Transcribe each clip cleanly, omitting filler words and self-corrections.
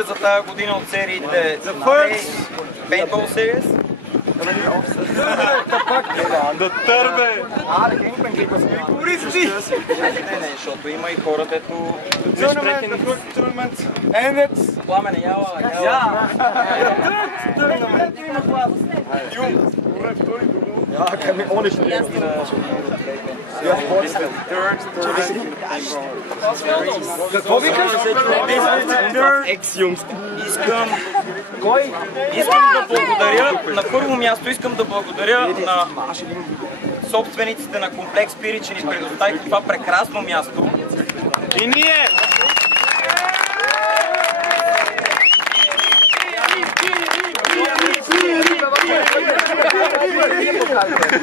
За тази година от сериите Paintball Series. Да търбе! Не, защото има и хора, дето... Пламене, яла. Какво викаш? Искам да благодаря, на първо място искам да благодаря на собствениците на комплекс Пири, че ни предоставиха това прекрасно място. И ние!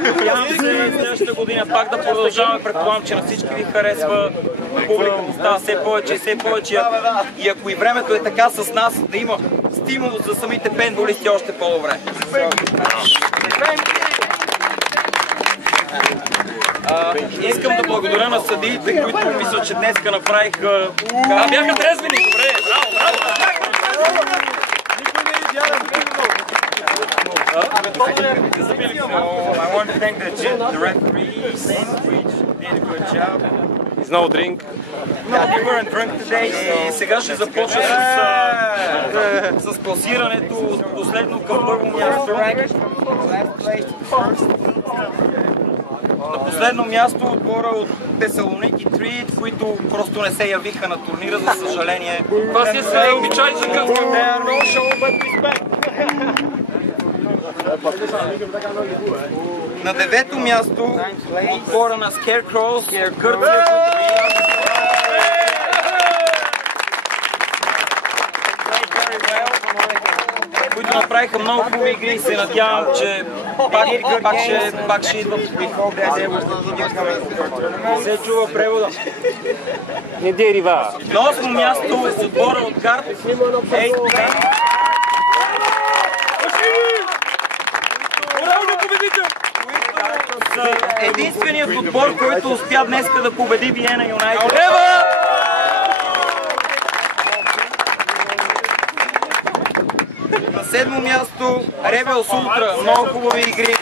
Надявам се следващата година пак да продължаваме. Предполагам, че на всички ви харесва. Публиката става все повече и все повече. И ако и времето е така с нас, да има стимул за самите пейнтболисти още по-добре. Искам да благодаря на съдиите, които мисля, че днеска направиха... бяха трезвени, добре! I want to thank the referees, which did a good job. He's no drink. No, we weren't drunk today. И сега ще започна с класирането от последно към първо място. На последно място отбора от Тесалоники 3, които просто не се явиха на турнира, за съжаление. Това си е обичай за къвка. На девето място отбора на Scarecrows, Гърция, които направиха много хубави игри и се надявам, че пак ще идват. Не се чува превода. Не дерива. На осмо място отбора от Гард, единственият отбор, който успя днеска да победи Виена Юнайтед. На седмо място Rebels Ultra. Много хубави игри.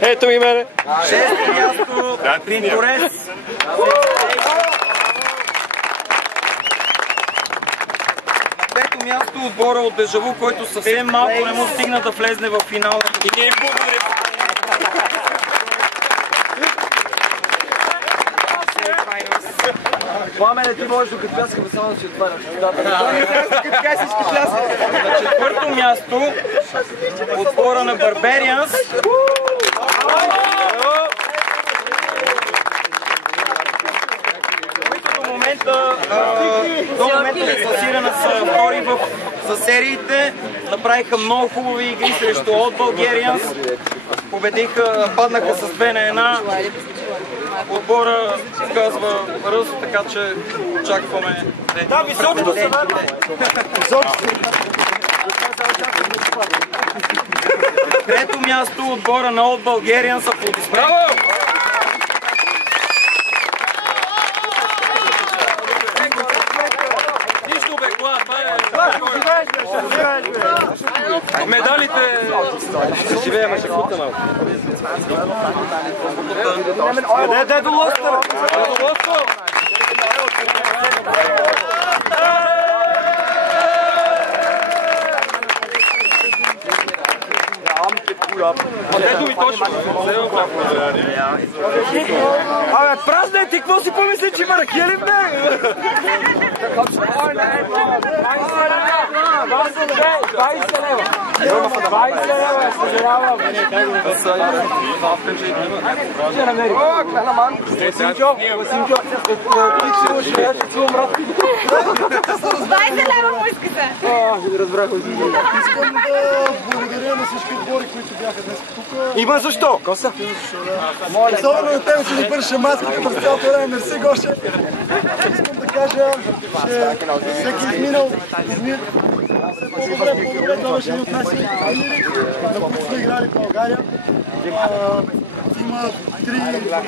Ето и мене. Шесто място Pintorez. Пето място отбора от Дежаву, който съвсем малко не му стигна да влезне в финала. И ние благодарим. Пламене, ти можеш да пляскаме само да си отваряш. На четвърто място отбора на Barbarians. До момента е класирана са втори за сериите. Направиха много хубави игри срещу Old Bulgarians. Победиха, паднаха с 2-1. Отбора казва Ръз, така че очакваме... Да, високото се върна! Трето място отбора на Old Bulgarians. Аплодисменти. Браво! Нищо бе, кола, това е... Медалите... Ще живеем, ще фута малко. Дай до лоста! Абе, празнай ти, какво си помисли, че има ракия ли в нея? 20 лева, съжалявам. Ще намери. Васимчо, ще чувам рад. 20 лева му искате. Разбрах. Искам да благодаря на всички отбори, които бяха днес тук. Има защо? Коса? Особено на тебе, че ни бърше маската през цялото време. Мерси, Гоше. Искам да кажа, че всеки изминал турнир по-добре това беше един от най-силните турнири, на които сме играли в България. има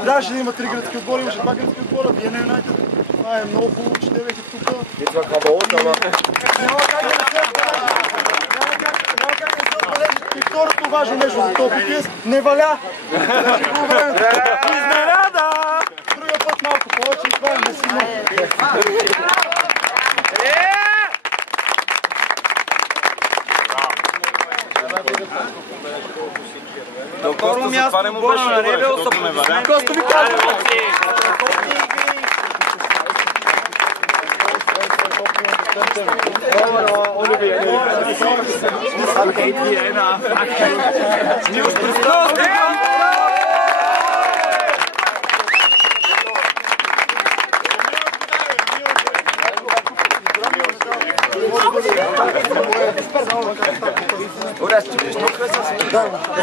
трябваше да има 3 гръцки отбора, имаше 2 гръцки отбора, Виена Юнайтед. Това е много хубаво, че те бяха тук. Идва кабалот, ама... Няма как да не се отбележи. И второто важно нещо за този пикес, не валя. Изненада! Другия път малко повече и това е месимо. На второ място отбора на Ребел са подвизмен. Костови казва!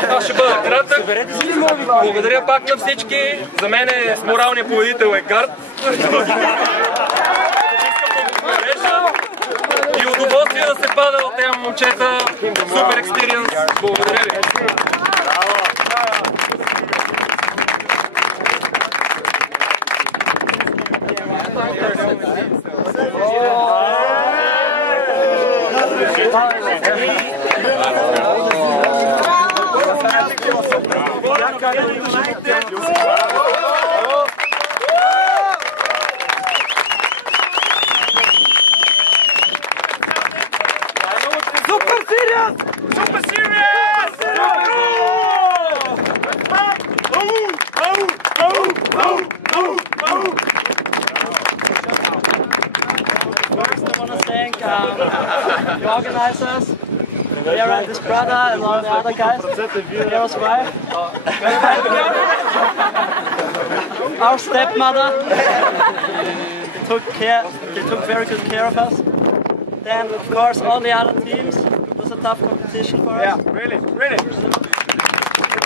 Това ще бъде кратък. Благодаря пак на всички. За мен с моралния победител е Гард. И удоволствие да се пада от тези момчета. Супер експириенс. Благодаря ви. The organizers, here and his brother and all the other guys, Hero's wife, our stepmother, they took very good care of us. Then of course all the other teams, it was a tough competition for us. Yeah, really. It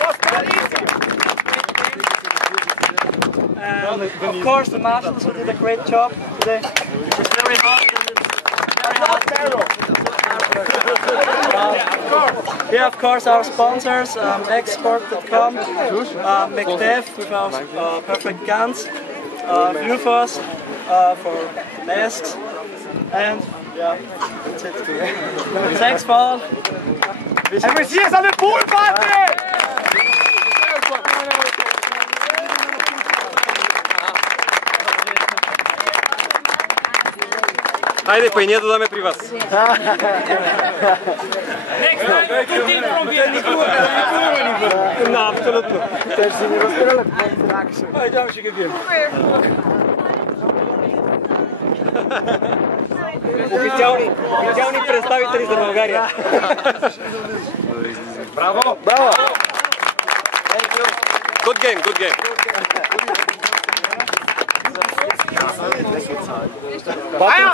was not easy. And of course the marshals who did a great job today. It was very hot. Yeah, of course, our sponsors, Export.com, McDev with our perfect guns, Blueforce for the masks, and yeah, that's it. Thanks for all. And we see us on the pool party! Хайде, па и ние да даме при вас. Да, абсолютно. Те ще си ни разстрелят. Айде, там ще ги бием. Официални представители за България. Браво! Браво! Good game, good game. Bye.